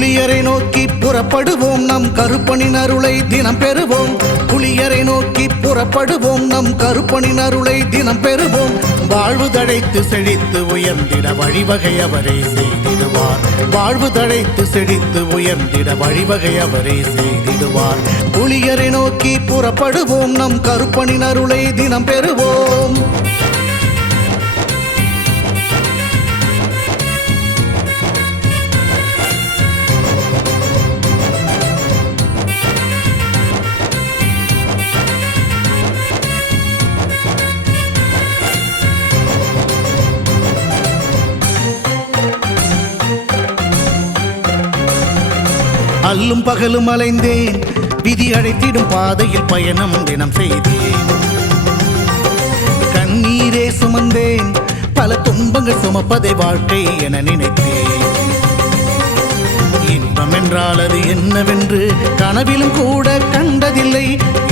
புலியரை நோக்கி புறப்படுவோம், நம் கருப்பனின் அருளை தினம் பெறுவோம். புலியரை நோக்கி புறப்படுவோம், நம் கருப்பனின் அருளை தினம் பெறுவோம். வாழ்வு தழைத்து செழித்து உயர்ந்திட வழிவகை அவரே செய்திடுவார். வாழ்வு தழைத்து செழித்து உயர்ந்திட வழிவகை அவரே செய்திடுவார். புலியரை நோக்கி புறப்படுவோம், நம் கருப்பனின் அருளை தினம் பெறுவோம். அல்லும் பகலும் அலைந்தேன், விதி அழைத்திடும் பாதையில் பயணம் தினம் செய்தேன். கண்ணீரே சுமந்தேன், பல துன்பங்கள் சுமப்பதை வாழ்க்கை என நினைத்தேன். இன்பம் என்றால் அது என்னவென்று கனவிலும் கூட கண்டதில்லை.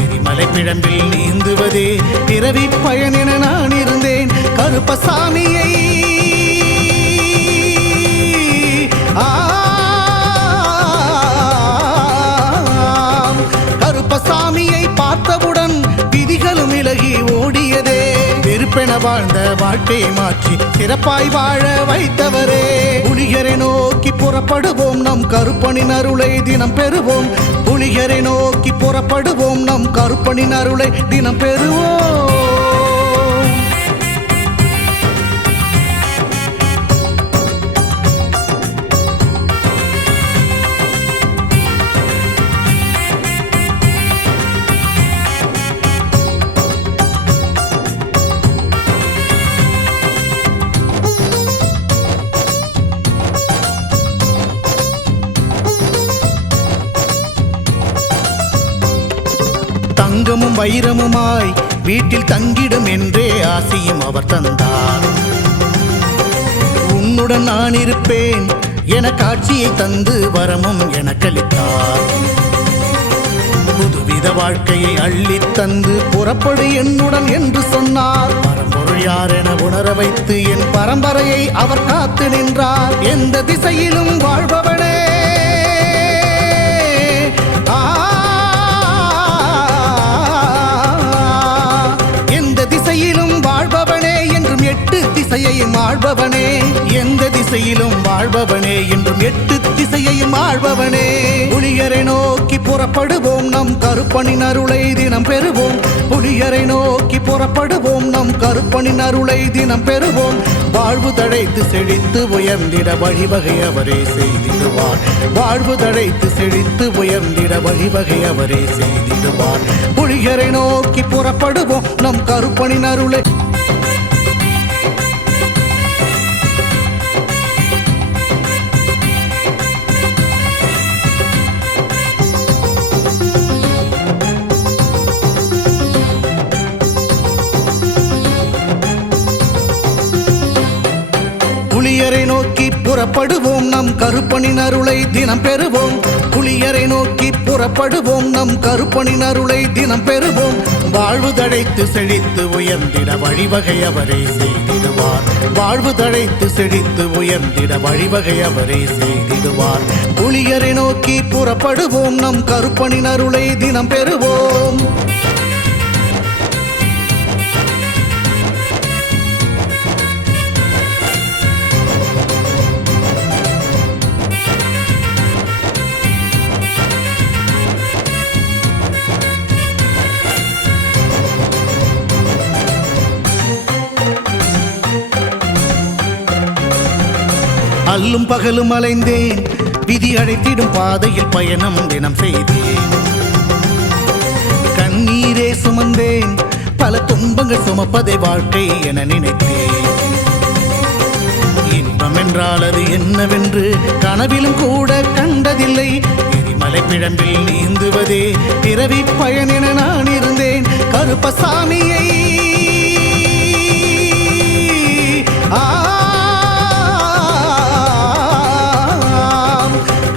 எரிமலை பிழம்பில் நீந்துவதே பிறவி பயன் என நான் இருந்தேன். கருப்பசாமியை கருப்பசாமியை பார்த்தவுடன் விதிகளும் விலகி ஓடியதே. வெறுப்பென வாழ்ந்த வாழ்க்கையை மாற்றி சிறப்பாய் வாழ வைத்தவரே. புலியரை நோக்கி புறப்படுவோம், நம் கருப்பனின் அருளை தினம் பெறுவோம். புலியரை நோக்கி புறப்படுவோம், நம் கருப்பனின் அருளை தினம் பெறுவோம். தங்கமும் வைரமுமாய் வீட்டில் தங்கிடும் என்றே ஆசையும் அவர் தந்தார். உன்னுடன் நான் இருப்பேன் என காட்சியை தந்து வரமும் எனக்களித்தார். புதுவித வாழ்க்கையை அள்ளி தந்து புறப்படு என்னுடன் என்று சொன்னார். பரம்பொருள் யார் என உணர வைத்து என் பரம்பரையை அவர் காத்து நின்றார். எந்த திசையிலும் வாழ்பவனே, வாழ்பவனே என்றும் எட்டு திசையையும் ஆள்பவனே. எந்த திசையிலும் வாழ்பவனே என்றும் எட்டு திசையையும் ஆள்பவனே. புலியரை நோக்கி புறப்படுவோம், நம் கருப்பனின் அருளை தினம் பெறுவோம். புலியரை நோக்கி புறப்படுவோம், நம் கருப்பனின் அருளை தினம் பெறுவோம். வாழ்வு தழைத்து செழித்து உயர்ந்திட வழிவகை அவரே செய்திடுவார். வாழ்வு தழைத்து செழித்து உயர்ந்திட வழிவகை அவரே செய்திடுவார். புலியரை நோக்கி புறப்படுவோம், நம் கருப்பனின் அருளை புலியரை நோக்கி புறப்படுவோம், நம் கருப்பனின் அருளை தினம் பெறுவோம். புலியரை நோக்கி புறப்படுவோம், நம் கருப்பனின் அருளை தினம் பெறுவோம். வாழ்வு தழைத்து செழித்து உயர்ந்திட வழிவகை அவரே செய்திடுவார். வாழ்வு தழைத்து செழித்து உயர்ந்திட வழிவகை அவரே செய்திடுவார். புலியரை நோக்கி புறப்படுவோம், நம் கருப்பனின் அருளை தினம் பெறுவோம். அல்லும் பகலும் அலைந்தேன், விதி அழைத்திடும் பாதையில் பயணம் தினம் செய்தேன். கண்ணீரே சுமந்தேன், பல துன்பங்கள் சுமப்பதை வாழ்க்கை என நினைத்தேன். இன்பம் என்றால் அது என்னவென்று கனவிலும் கூட கண்டதில்லை. எரிமலை பிழம்பில் நீந்துவதே பிறவி பயன் என நான் இருந்தேன். கருப்பசாமியை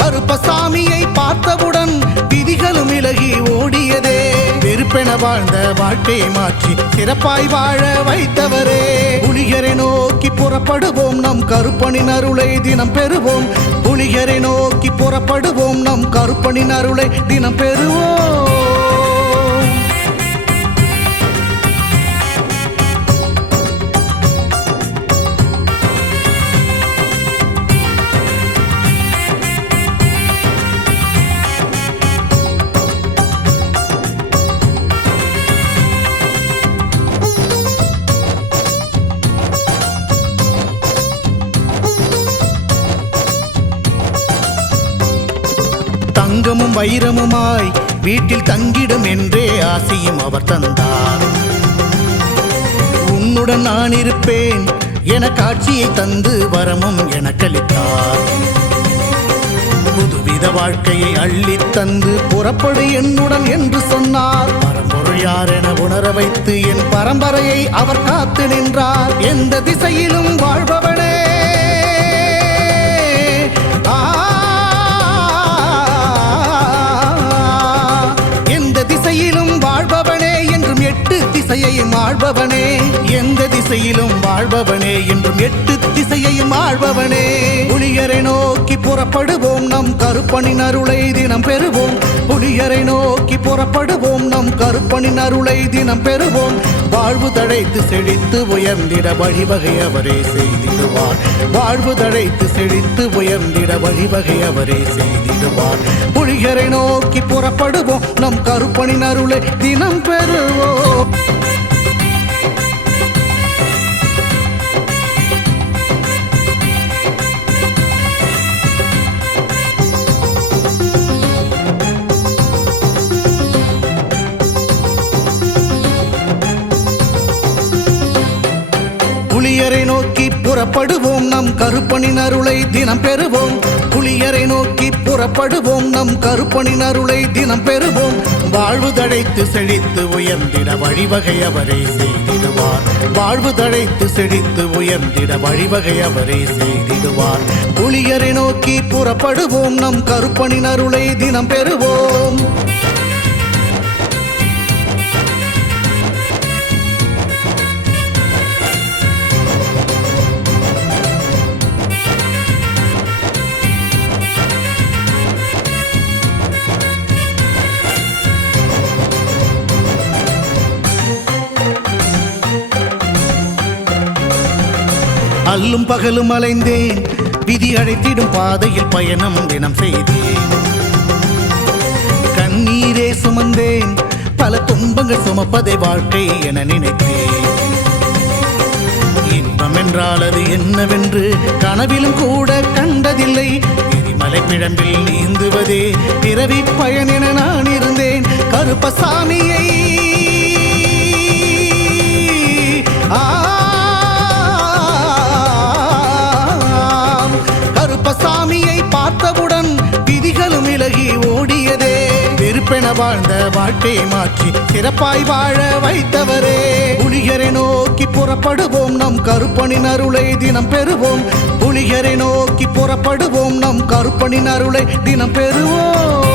கருப்பசாமியை பார்த்தவுடன் விதிகளும் விலகி ஓடியதே. வெறுப்பென வாழ்ந்த வாழ்க்கையை மாற்றி சிறப்பாய் வாழ வைத்தவரே. புலியரை நோக்கி புறப்படுவோம், நம் கருப்பனின் அருளை தினம் பெறுவோம். புலியரை நோக்கி புறப்படுவோம் நம் கருப்பனின் அருளை தினம் பெறுவோம். தங்கமும் வைரமுமாய் வீட்டில் தங்கிடும் என்றே ஆசையும் அவர் தந்தார். உன்னுடன் நான் இருப்பேன் என காட்சியை தந்து வரமும் எனக்களித்தார். புதுவித வாழ்க்கையை அள்ளித் தந்து புறப்படு என்னுடன் என்று சொன்னார். பரம்பொருள் யார் என உணர வைத்து என் பரம்பரையை அவர் காத்து நின்றார். எந்த திசையிலும் வாழ்பவனே, வாழ்பவனே என்றும் எட்டு திசையையும் ஆள்பவனே. எந்த திசையிலும் வாழ்பவனே என்றும் எட்டு திசையையும் ஆள்பவனே. புலியரை நோக்கி புறப்படுவோம் நம் கருப்பனின் அருளை தினம் பெறுவோம். புலியரை நோக்கி புறப்படுவோம் நம் கருப்பனின் அருளை தினம் பெறுவோம். வாழ்வு தழைத்து செழித்து உயர்ந்திட வழிவகை அவரே செய்திடுவார். வாழ்வு தழைத்து செழித்து உயர்ந்திட வழிவகை அவரே செய்திடுவார். புலியரை நோக்கி புறப்படுவோம் நம் கருப்பனின் அருளை தினம் பெறுவோம். புலியரை நோக்கி புறப்படுவோம் நம் கருப்பனின் அருளை தினம் பெறுவோம். புலியரை நோக்கி புறப்படுவோம் நம் கருப்பனின் அருளை தினம் பெறுவோம். வாழ்வு தழைத்து செழித்து உயர்ந்திட வழிவகை அவரே செய்திடுவார். வாழ்வு தழைத்து செழித்து உயர்ந்திட வழிவகை அவரே செய்திடுவார். புலியரை நோக்கி புறப்படுவோம் நம் கருப்பனின் அருளை தினம் பெறுவோம். அல்லும் பகலும் அலைந்தேன், விதி அழைத்திடும் பாதையில் பயணம் தினம் செய்தேன். கண்ணீரே சுமந்தேன், பல துன்பங்கள் சுமப்பதை வாழ்க்கை என நினைத்தேன். இன்பம் என்றால் அது என்னவென்று கனவிலும் கூட கண்டதில்லை. எரிமலை பிழம்பில் நீந்துவதே பிறவி பயன் என நான் இருந்தேன். கருப்பசாமியை கருப்பசாமியை பார்த்தவுடன் விதிகளும் விலகி ஓடியதே. வெறுப்பென வாழ்ந்த வாழ்க்கையை மாற்றி சிறப்பாய் வாழ வைத்தவரே. புலியரை நோக்கி புறப்படுவோம் நம் கருப்பனின் அருளை தினம் பெறுவோம். புலியரை நோக்கி புறப்படுவோம் நம் கருப்பனின் அருளை தினம் பெறுவோம்.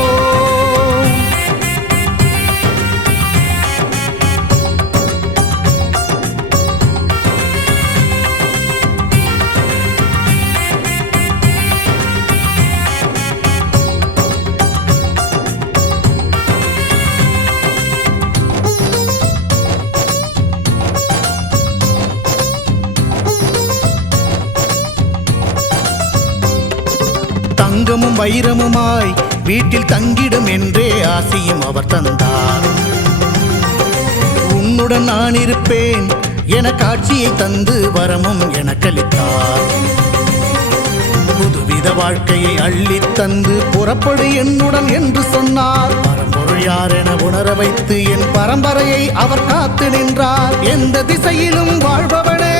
தங்கமும் வைரமுமாய் வீட்டில் தங்கிடும் என்றே ஆசையும் அவர் தந்தார். உன்னுடன் நான் இருப்பேன் என காட்சியை தந்து வரமும் எனக்களித்தார். புதுவித வாழ்க்கையை அள்ளித் தந்து புறப்படு என்னுடன் என்று சொன்னார். பரம்பொருள் யார் என உணர வைத்து என் பரம்பரையை அவர் காத்து நின்றார். எந்த திசையிலும் வாழ்பவனே,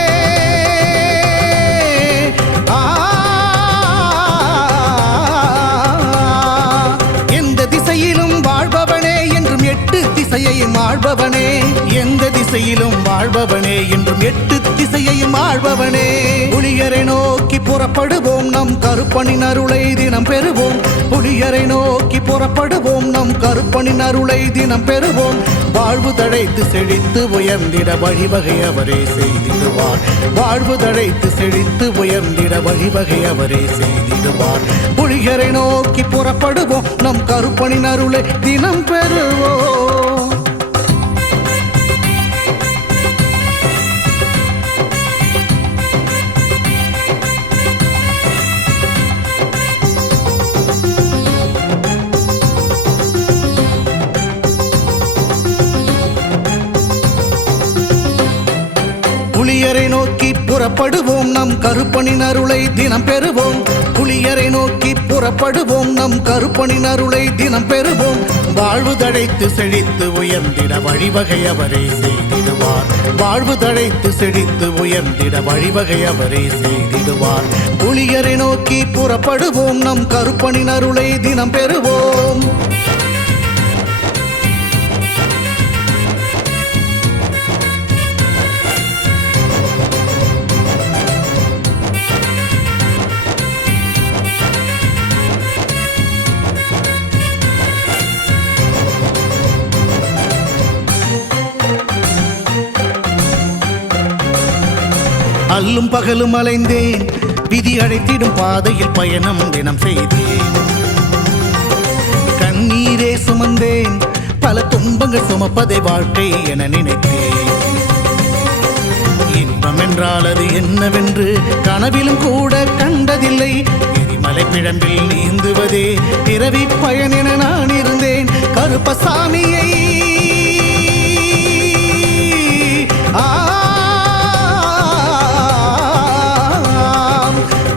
வாழ்பவனே என்றும் எட்டு திசையையும் ஆள்பவனே. எந்த திசை திசையிலும் வாழ்பவனே என்றும் எட்டு திசையையும் ஆழ்பவனே. புலியரை நோக்கி புறப்படுவோம், நம் கருப்பனின் அருளை தினம் பெறுவோம். புலியரை நோக்கி புறப்படுவோம், நம் கருப்பனின் அருளை தினம் பெறுவோம். வாழ்வு தழைத்து செழித்து உயர்ந்திட வழிவகை அவரே செய்திடுவார். வாழ்வு தழைத்து செழித்து உயர்ந்திட வழிவகை அவரே செய்திடுவார். புலியரை நோக்கி புறப்படுவோம், நம் கருப்பனின் அருளை தினம் பெறுவோம். புலியரை நோக்கி புறப்படுவோம், நம் கருப்பனின் அருளை தினம் பெறுவோம். புலியரை நோக்கி புறப்படுவோம், நம் கருப்பனின் அருளை தினம் பெறுவோம். வாழ்வு தழைத்து செழித்து உயர்ந்திட வழிவகை அவரே செய்திடுவார். வாழ்வு தழைத்து செழித்து உயர்ந்திட வழிவகை அவரே செய்திடுவார். புலியரை நோக்கி புறப்படுவோம், நம் கருப்பனின் அருளை தினம் பெறுவோம். அல்லும் பகலும் அலைந்தேன், விதி அழைத்திடும் பாதையில் பயணம் தினம் செய்தேன். கண்ணீரே சுமந்தேன், பல துன்பங்கள் சுமப்பதை வாழ்க்கை என நினைத்தேன். இன்பம் என்றால் அது என்னவென்று கனவிலும் கூட கண்டதில்லை. எரிமலை பிழம்பில் நீந்துவதே பிறவி பயன் என நான் இருந்தேன். கருப்பசாமியை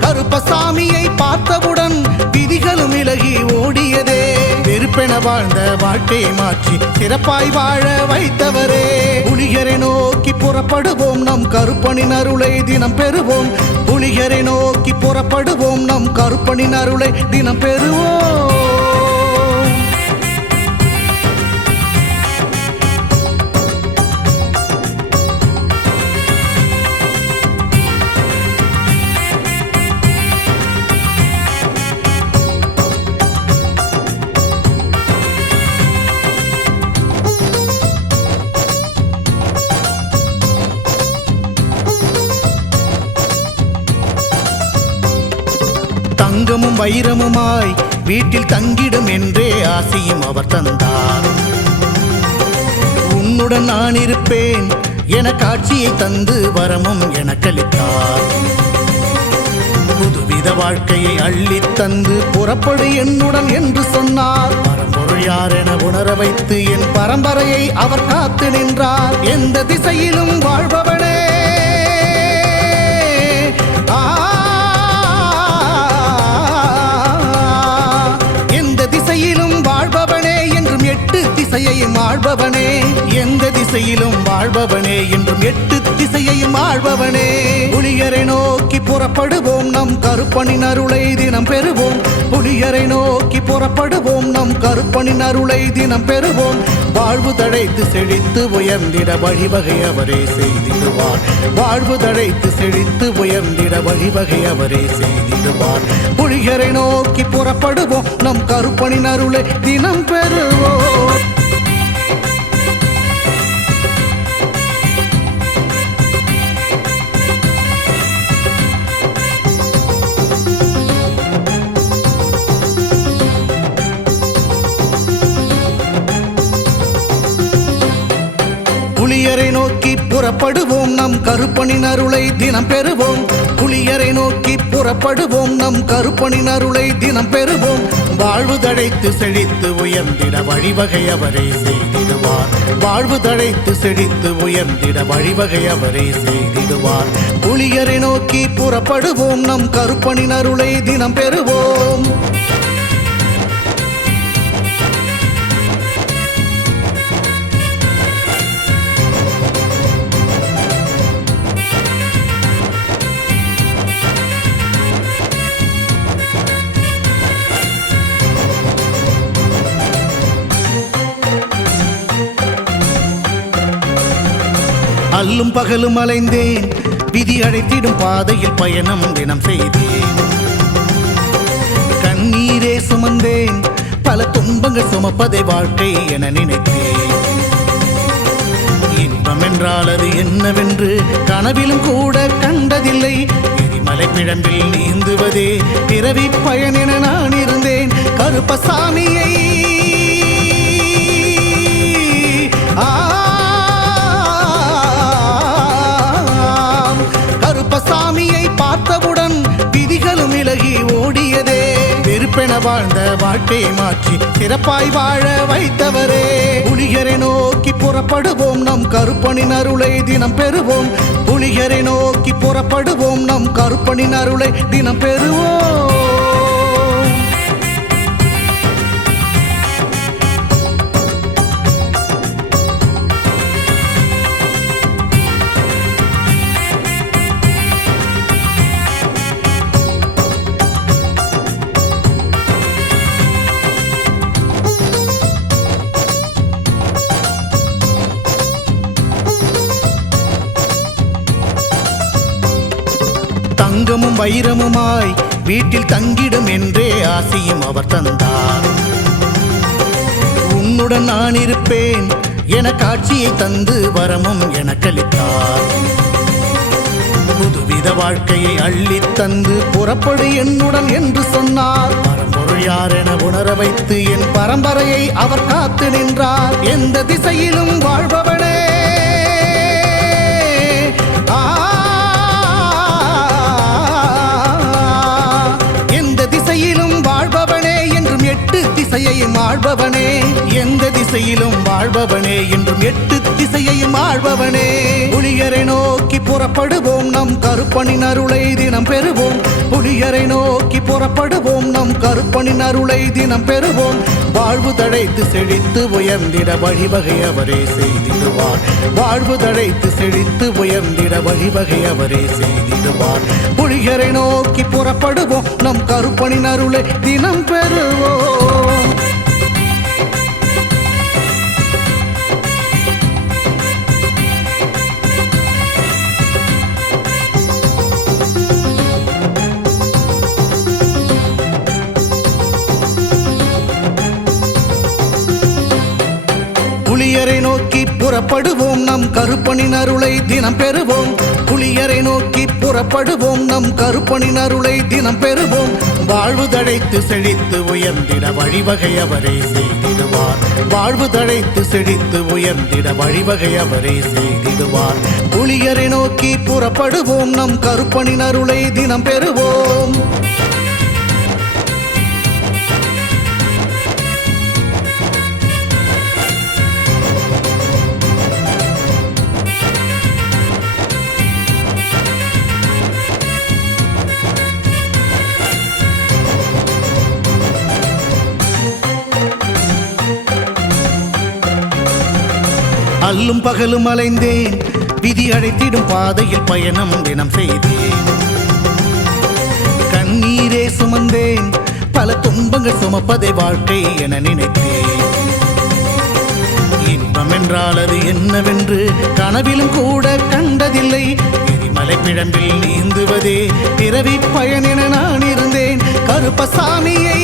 கருப்பசாமியை பார்த்தவுடன் விதிகளும் விலகி ஓடியதே. வெறுப்பென வாழ்ந்த வாழ்க்கையை மாற்றி சிறப்பாய் வாழ வைத்தவரே. புலியரை நோக்கி புறப்படுவோம், நம் கருப்பனின் அருளை தினம் பெறுவோம். புலியரை நோக்கி புறப்படுவோம், நம் கருப்பனின் அருளை தினம் பெறுவோம். தங்கமும் வைரமுமாய் வீட்டில் தங்கிடும் என்றே ஆசையும் அவர் தந்தார். உன்னுடன் நான் இருப்பேன் என காட்சியை தந்து வரமும் எனக்களித்தார். புதுவித வாழ்க்கையை அள்ளி தந்து புறப்படு என்னுடன் என்று சொன்னார். பரம்பொருள் யார் என உணர வைத்து என் பரம்பரையை அவர் காத்து நின்றார். எந்த திசையிலும் வாழ்பவனே, திசையிலும் வாழ்பவனே என்றும் எட்டு திசையையும் ஆழ்பவனே. எந்த திசையிலும் வாழ்பவனே என்றும் எட்டு திசையையும் ஆழ்பவனே. புலியரை நோக்கி புறப்படுவோம், நம் கருப்பனின் அருளை தினம் பெறுவோம். புலியரை நோக்கி புறப்படுவோம், நம் கருப்பனின் அருளை தினம் பெறுவோம். வாழ்வு தழைத்து செழித்து உயர்ந்திட வழிவகை அவரே செய்திடுவார். வாழ்வு தழைத்து செழித்து உயர்ந்திட வழிவகை அவரே செய்திடுவார். புலியரை நோக்கி புறப்படுவோம், நம் கருப்பனின் அருளை தினம் பெறுவோம். புலியரை நோக்கி புறப்படுவோம், நம் கருப்பனின் அருளை தினம் பெறுவோம். புலியரை நோக்கி புறப்படுவோம், நம் கருப்பனின் அருளை தினம் பெறுவோம். வாழ்வு தழைத்து செழித்து உயர்ந்திட வழிவகை அவரே செய்திடுவார். வாழ்வு தழைத்து செழித்து உயர்ந்திட வழிவகை அவரே செய்திடுவார். புலியரை நோக்கி புறப்படுவோம், நம் கருப்பனின் அருளை தினம் பெறுவோம். அல்லும் பகலும் அலைந்தேன், விதி அழைத்திடும் பாதையில் பயணம் தினம் செய்தேன். கண்ணீரே சுமந்தேன், பல துன்பங்கள் சுமப்பதை வாழ்க்கை என நினைத்தேன். இன்பம் என்றால் அது என்னவென்று கனவிலும் கூட கண்டதில்லை. எரிமலை பிழம்பில் நீந்துவதே பிறவி பயன் என நான் இருந்தேன். கருப்பசாமியை கருப்பசாமியை பார்த்தவுடன் விதிகளும் விலகி ஓடியதே. வெறுப்பென வாழ்ந்த வாழ்க்கையை மாற்றி சிறப்பாய் வாழ வைத்தவரே. புலிகரை நோக்கி புறப்படுவோம், நம் கருப்பனின் அருளை தினம் பெறுவோம். புலிகரை நோக்கி புறப்படுவோம், நம் கருப்பனின் அருளை தினம் பெறுவோம். தங்கமும் வைரமுமாய் வீட்டில் தங்கிடும் என்றே ஆசையும் அவர் தந்தார். உன்னுடன் நான் இருப்பேன் என காட்சியை தந்து வரமும் எனக்களித்தார். புதுவித வாழ்க்கையை அள்ளித் தந்து புறப்படு என்னுடன் என்று சொன்னார். பரம்பொருள் யார் என உணர வைத்து என் பரம்பரையை அவர் காத்து நின்றார். எந்த திசையிலும் வாழ்பவனே, வாழ்பவனே என்றும் எட்டு திசையையும் ஆள்பவனே. எந்த திசையிலும் வாழ்பவனே என்றும் எட்டு திசையையும் ஆள்பவனே. புலிகரை நோக்கி புறப்படுவோம், நம் கருப்பனின் அருளை தினம் பெறுவோம். புலிகரை நோக்கி புறப்படுவோம், நம் கருப்பனின் அருளை தினம் பெறுவோம். வாழ்வு தழைத்து செழித்து உயர்ந்திட வழிவகை அவரே செய்திடுவார். வாழ்வு தழைத்து செழித்து உயர்ந்திட வழிவகை அவரே செய்திடுவார். புலிகரை நோக்கி புறப்படுவோம், நம் கருப்பனின் அருளை தினம் பெறுவோம். புலியரை நோக்கி புறப்படுவோம், நம் கருப்பனின் அருளை தினம் பெறுவோம். புலியரை நோக்கி புறப்படுவோம், நம் கருப்பனின் அருளை தினம் பெறுவோம். வாழ்வு தழைத்து செழித்து உயர்ந்திட வழிவகை அவரே செய்திடுவார். வாழ்வு தழைத்து செழித்து உயர்ந்திட வழிவகை அவரே செய்திடுவார். புலியரை நோக்கி புறப்படுவோம், நம் கருப்பனின் அருளை தினம் பெறுவோம். அல்லும் பகலும் அலைந்தேன், விதி அழைத்திடும் பாதையில் பயணம் தினம் செய்தேன். கண்ணீரே சுமந்தேன், பல துன்பங்கள் சுமப்பதை வாழ்க்கை என நினைத்தேன். இன்பம் என்றால் அது என்னவென்று கனவிலும் கூட கண்டதில்லை. எரிமலை பிழம்பில் நீந்துவதே பிறவி பயன் என நான் இருந்தேன். கருப்பசாமியை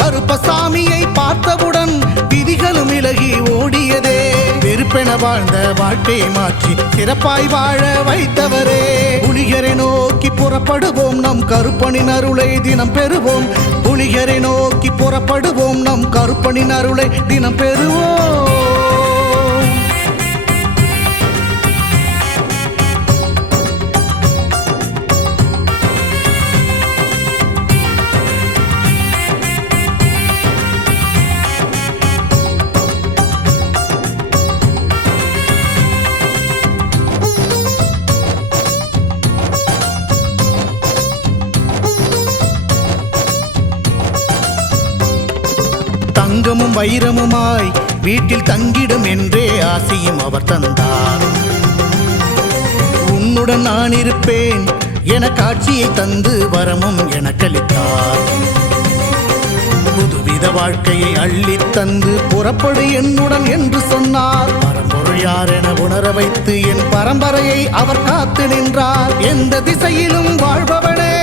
கருப்பசாமியை பார்த்தவுடன் விதிகளும் விலகி ஓடியதே. வெறுப்பென வாழ்ந்த வாழ்க்கையை மாற்றி சிறப்பாய் வாழ வைத்தவரே. புலிகரை நோக்கி புறப்படுவோம், நம் கருப்பனின் அருளை தினம் பெறுவோம். புலிகரை நோக்கி புறப்படுவோம், நம் கருப்பனின் அருளை தினம் பெறுவோம். தங்கமும் வைரமுமாய் வீட்டில் தங்கிடும் என்றே ஆசையும் அவர் தந்தார். உன்னுடன் நான் இருப்பேன் என காட்சியை தந்து வரமும் எனக்களித்தார். புதுவித வாழ்க்கையை அள்ளித் தந்து புறப்படு என்னுடன் என்று சொன்னார். பரம்பொருள் யார் என உணர வைத்து என் பரம்பரையை அவர் காத்து நின்றார். எந்த திசையிலும் வாழ்பவனே,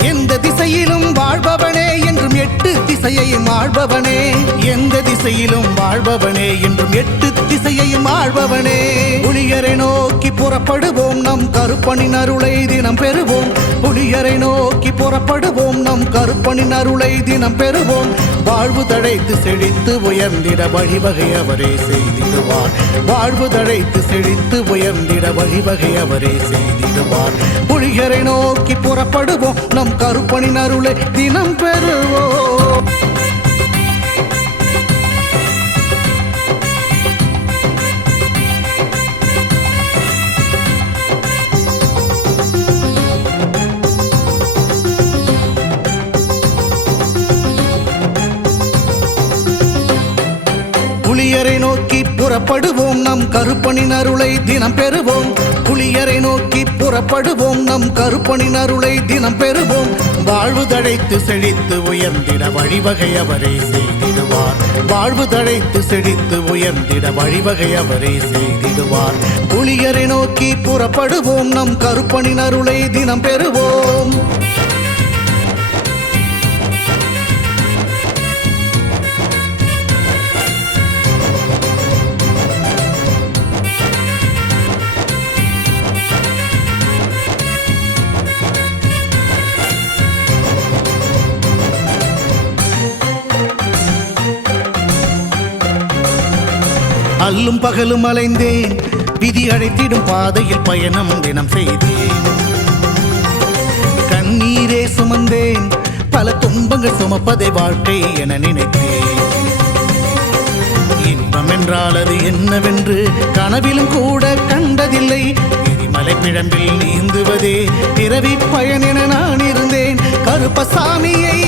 எந்த திசையிலும் வாழ்பவனே என்றும் எட்டு திசையையும் ஆள்பவனே. எந்த திசையிலும் வாழ்பவனே என்றும் எட்டு திசையையும் ஆள்பவனே. புலியரை நோக்கி புறப்படுவோம், நம் கருப்பனின் அருளை தினம் பெறுவோம். புலியரை நோக்கி புறப்படுவோம், நம் கருப்பனின் அருளை தினம் பெறுவோம். வாழ்வு தழைத்து செழித்து உயர்ந்திட வழிவகை அவரே செய்திடுவார். வாழ்வு தழைத்து செழித்து உயர்ந்திட வழிவகை அவரே செய்திடுவார். புலியரை நோக்கி புறப்படுவோம், நம் கருப்பனின் அருளை தினம் பெறுவோம். புலியரை நோக்கி புறப்படுவோம், நம் கருப்பனின் அருளை தினம் பெறுவோம். புலியரை நோக்கி புறப்படுவோம், நம் கருப்பனின் அருளை தினம் பெறுவோம். வாழ்வு தழைத்து செழித்து உயர்ந்திட வழிவகை அவரே செய்திடுவார். வாழ்வு தழைத்து செழித்து உயர்ந்திட வழிவகை அவரே செய்திடுவார். புலியரை நோக்கி புறப்படுவோம், நம் கருப்பனின் அருளை தினம் பெறுவோம். அல்லும் பகலும் அலைந்தேன், விதி அழைத்திடும் பாதையில் பயணம் தினம் செய்தேன். கண்ணீரே சுமந்தேன், பல துன்பங்கள் சுமப்பதை வாழ்க்கை என நினைத்தேன். இன்பம் என்றால் அது என்னவென்று கனவிலும் கூட கண்டதில்லை. எரிமலை பிழம்பில் நீந்துவதே பிறவி பயன் என நான் இருந்தேன். கருப்பசாமியை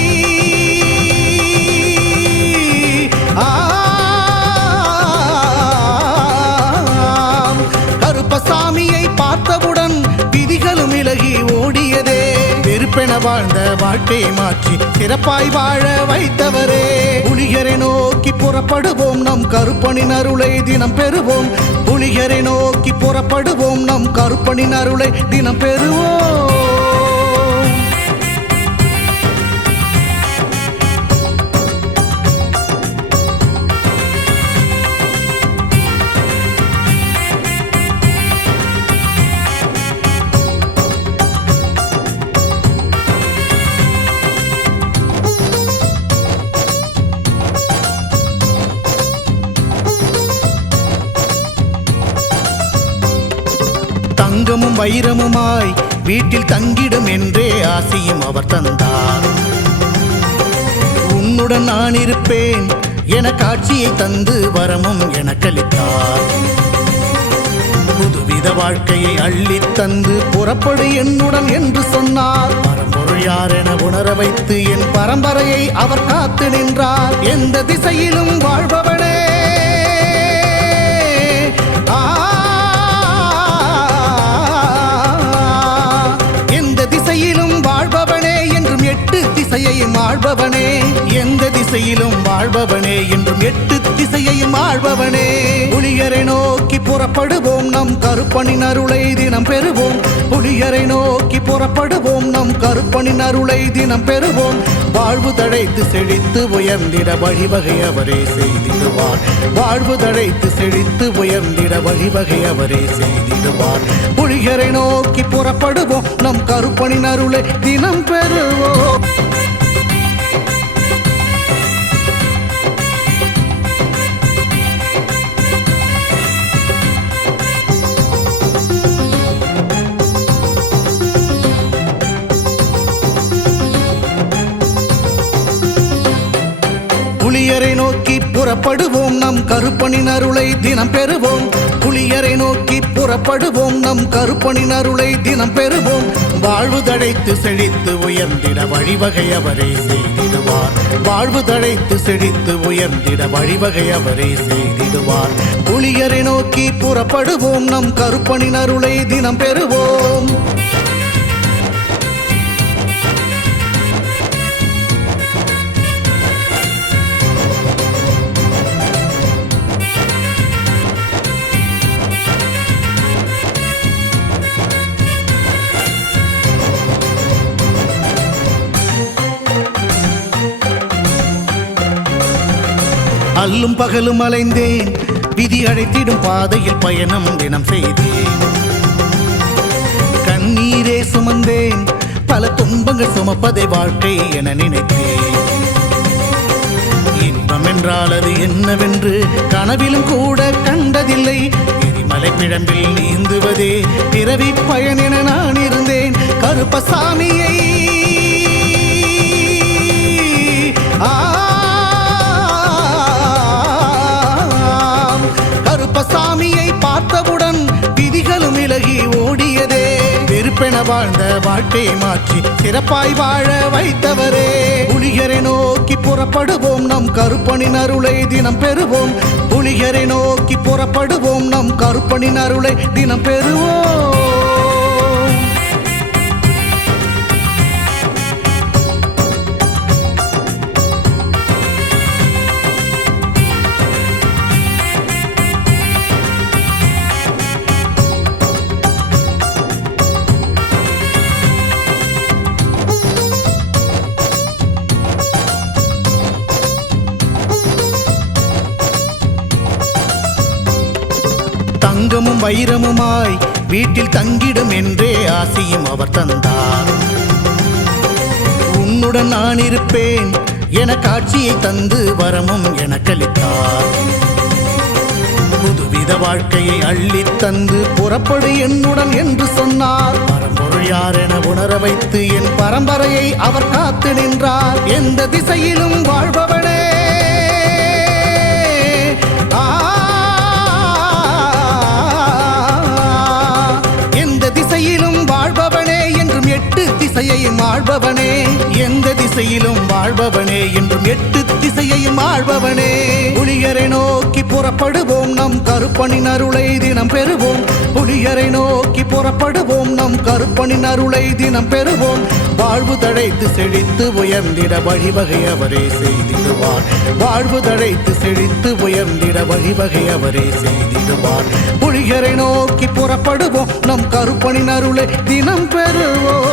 கருப்பசாமியை பார்த்தவுடன் விதிகளும் விலகி ஓடியதே. வெறுப்பென வாழ்ந்த வாழ்க்கையை மாற்றி சிறப்பாய் வாழ வைத்தவரே. புலியரை நோக்கி புறப்படுவோம், நம் கருப்பனின் அருளை தினம் பெறுவோம். புலியரை நோக்கி புறப்படுவோம், நம் கருப்பனின் அருளை தினம் பெறுவோம். தங்கமும் வைரமுமாய் வீட்டில் தங்கிடும் என்றே ஆசையும் அவர் தந்தார். உன்னுடன் நான் இருப்பேன் என காட்சியை தந்து வரமும் எனக்களித்தார். புதுவித வாழ்க்கையை அள்ளித் தந்து புறப்படு என்னுடன் என்று சொன்னார். பரம்பொருள் யார் என உணர வைத்து என் பரம்பரையை அவர் காத்து நின்றார். எந்த திசையிலும் வாழ்பவனே, வாழ்பவனே என்றும் எட்டு திசையையும் ஆள்பவனே. எந்த திசையிலும் வாழ்பவனே என்றும் எட்டு திசையையும் ஆள்பவனே. புலியரை நோக்கி புறப்படுவோம், நம் கருப்பனின் அருளை தினம் பெறுவோம். புலியரை நோக்கி புறப்படுவோம், நம் கருப்பனின் அருளை தினம் பெறுவோம். வாழ்வு தழைத்து செழித்து உயர்ந்திட வழிவகை அவரே செய்திடுவார். வாழ்வு தழைத்து செழித்து உயர்ந்திட வழிவகை அவரே செய்திடுவார். புலியரை நோக்கி புறப்படுவோம், நம் கருப்பனின் அருளை தினம் பெறுவோம். புலியரை நோக்கி புறப்படுவோம், நம் கருப்பனின் அருளை தினம் பெறுவோம். புலியரை நோக்கி புறப்படுவோம் நம் கருப்பனின் அருளை தினம் பெறுவோம் வாழ்வு தழைத்து செழித்து உயர்ந்திட வழிவகை அவரே செய்திடுவார் வாழ்வு தழைத்து செழித்து உயர்ந்திட வழிவகை அவரே செய்திடுவார் புலியரை நோக்கி புறப்படுவோம் நம் கருப்பனின் அருளை தினம் பெறுவோம் அல்லும் பகலும் அலைந்தேன் விதி அழைத்திடும் பாதையில் பயணம் தினம் செய்தேன் கண்ணீரே சுமந்தேன் பல துன்பங்கள் சுமப்பதை வாழ்க்கை என நினைத்தேன் இன்பம் என்றால் அது என்னவென்று கனவிலும் கூட கண்டதில்லை எரிமலை பிழம்பில் நீந்துவதே பிறவி பயன் என நான் இருந்தேன் கருப்பசாமியை கருப்பசாமியை பார்த்தவுடன் விதிகளும் விலகி ஓடியதே வெறுப்பென வாழ்ந்த வாழ்க்கையை மாற்றி சிறப்பாய் வாழ வைத்தவரே புலியரை நோக்கி புறப்படுவோம் நம் கருப்பனின் அருளை தினம் பெறுவோம் புலியரை நோக்கி புறப்படுவோம் நம் கருப்பனின் அருளை தினம் பெறுவோம் தங்கமும் வைரமுமாய் வீட்டில் தங்கிடும் என்றே ஆசையும் அவர் தந்தார் உன்னுடன் நான் இருப்பேன் என காட்சியை தந்து வரமும் எனக்களித்தார் புதுவித வாழ்க்கையை அள்ளித் தந்து புறப்படு என்னுடன் என்று சொன்னார் பரம்பொருள் யார் என உணர வைத்து என் பரம்பரையை அவர் காத்து நின்றார் எந்த திசையிலும் வாழ்பவனே வாழ்பவனே என்றும் எட்டு திசையையும் ஆள்பவனே எந்த திசையிலும் வாழ்பவனே என்றும் எட்டு திசையையும் ஆள்பவனே புலியரை நோக்கி புறப்படுவோம் நம் கருப்பனின் அருளை தினம் பெறுவோம் புலியரை நோக்கி புறப்படுவோம் நம் கருப்பனின் அருளை தினம் பெறுவோம் வாழ்வு தழைத்து செழித்து உயர்ந்திட வழிவகை அவரே செய்திடுவார் வாழ்வு தழைத்து செழித்து உயர்ந்திட வழிவகை அவரே செய்திடுவார் புலியரை நோக்கி புறப்படுவோம் நம் கருப்பனின் அருளை தினம் பெறுவோம்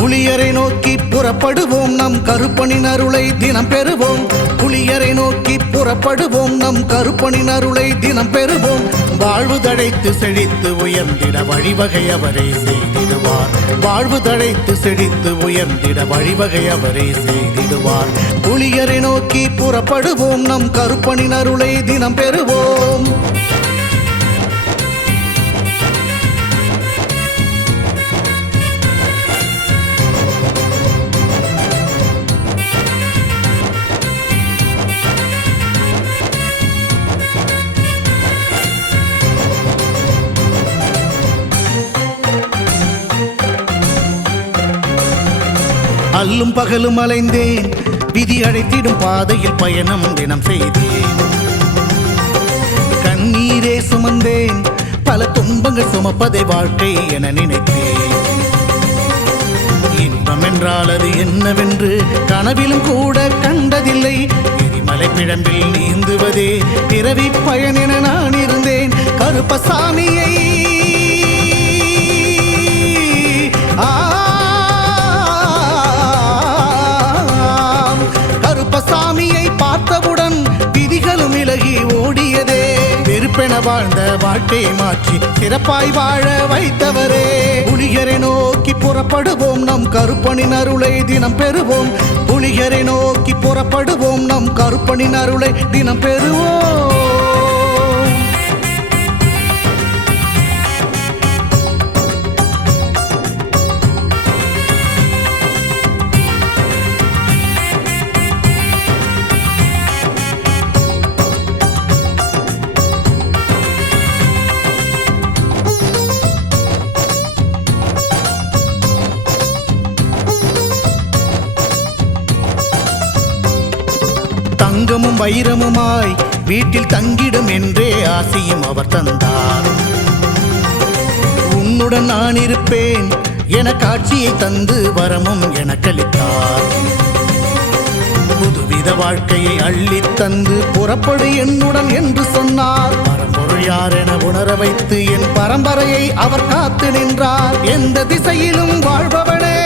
புலியரை நோக்கி புறப்படுவோம் நம் கருப்பனின் அருளை தினம் பெறுவோம் புலியரை நோக்கி புறப்படுவோம் நம் கருப்பனின் அருளை தினம் பெறுவோம் வாழ்வு தழைத்து செழித்து உயர்ந்திட வழிவகை அவரே செய்திடுவார் வாழ்வு தழைத்து செழித்து உயர்ந்திட வழிவகை அவரே செய்திடுவார் புலியரை நோக்கி புறப்படுவோம் நம் கருப்பனின் அருளை தினம் பெறுவோம் அல்லும் பகலும் அலைந்தேன் விதி அழைத்திடும் பாதையில் பயணம் தினம் செய்தேன் கண்ணீரே சுமந்தேன் பல துன்பங்கள் சுமப்பதை வாழ்க்கை என நினைத்தேன் இன்பம் என்றால் அது என்னவென்று கனவிலும் கூட கண்டதில்லை எரிமலை பிழம்பில் நீந்துவதே பிறவி பயன் என நான் இருந்தேன் கருப்பசாமியை கருப்பசாமியை பார்த்தவுடன் விதிகளும் விலகி ஓடியதே வெறுப்பென வாழ்ந்த வாழ்க்கையை மாற்றி சிறப்பாய் வாழ வைத்தவரே. புலிகரை நோக்கி புறப்படுவோம், நம் கருப்பனின் அருளை தினம் பெறுவோம். புலிகரை நோக்கி புறப்படுவோம், நம் கருப்பனின் அருளை தினம் பெறுவோம். தங்கமும் வைரமுமாய் வீட்டில் தங்கிடும் என்றே ஆசையும் அவர் தந்தார். உன்னுடன் நான் இருப்பேன் என காட்சியை தந்து வரமும் எனக்களித்தார். புதுவித வாழ்க்கையை அள்ளித் தந்து புறப்படு என்னுடன் என்று சொன்னார். பரம்பொருள் யார் என உணர வைத்து என் பரம்பரையை அவர் காத்து நின்றார். எந்த திசையிலும் வாழ்பவனே,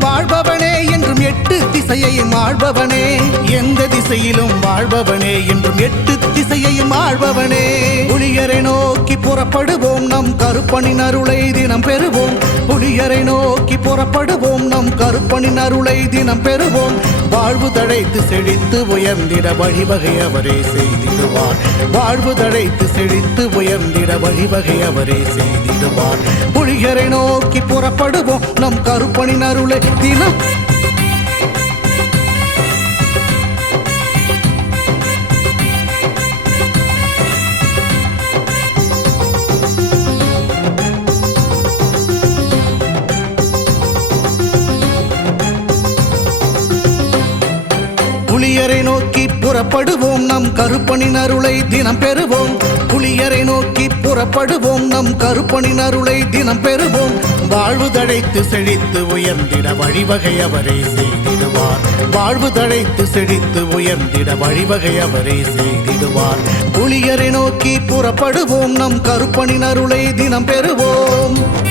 வாழ்பவனே என்றும் எட்டு திசையையும் ஆள்பவனே. எந்த திசையிலும் வாழ்பவனே என்றும் எட்டு திசையையும் ஆள்பவனே. புலிகரை நோக்கி புறப்படுவோம், நம் கருப்பனின் அருளை தினம் பெறுவோம். புலிகரை நோக்கி புறப்படுவோம், நம் கருப்பனின் அருளை தினம் பெறுவோம். வாழ்வு தழைத்து செழித்து உயர்ந்திட வழிவகை அவரே செய்திடுவார். வாழ்வு தழைத்து செழித்து உயர்ந்திட வழிவகை அவரே செய்திடுவார். புலிகரை நோக்கி புறப்படுவோம், நம் கருப்பனின் அருளை தினம் புலிகரை நோக்கி புறப்படுவோம், நம் கருப்பனின் அருளை தினம் பெறுவோம். புலிகரை நோக்கி புறப்படுவோம், நம் கருப்பனின் அருளை தினம் பெறுவோம். வாழ்வு தழைத்து செழித்து உயர்ந்திட வழிவகை அவரே செய்திடுவார். வாழ்வு தழைத்து செழித்து உயர்ந்திட வழிவகை அவரே செய்திடுவார். புலிகரை நோக்கி புறப்படுவோம், நம் கருப்பனின் அருளை தினம் பெறுவோம்.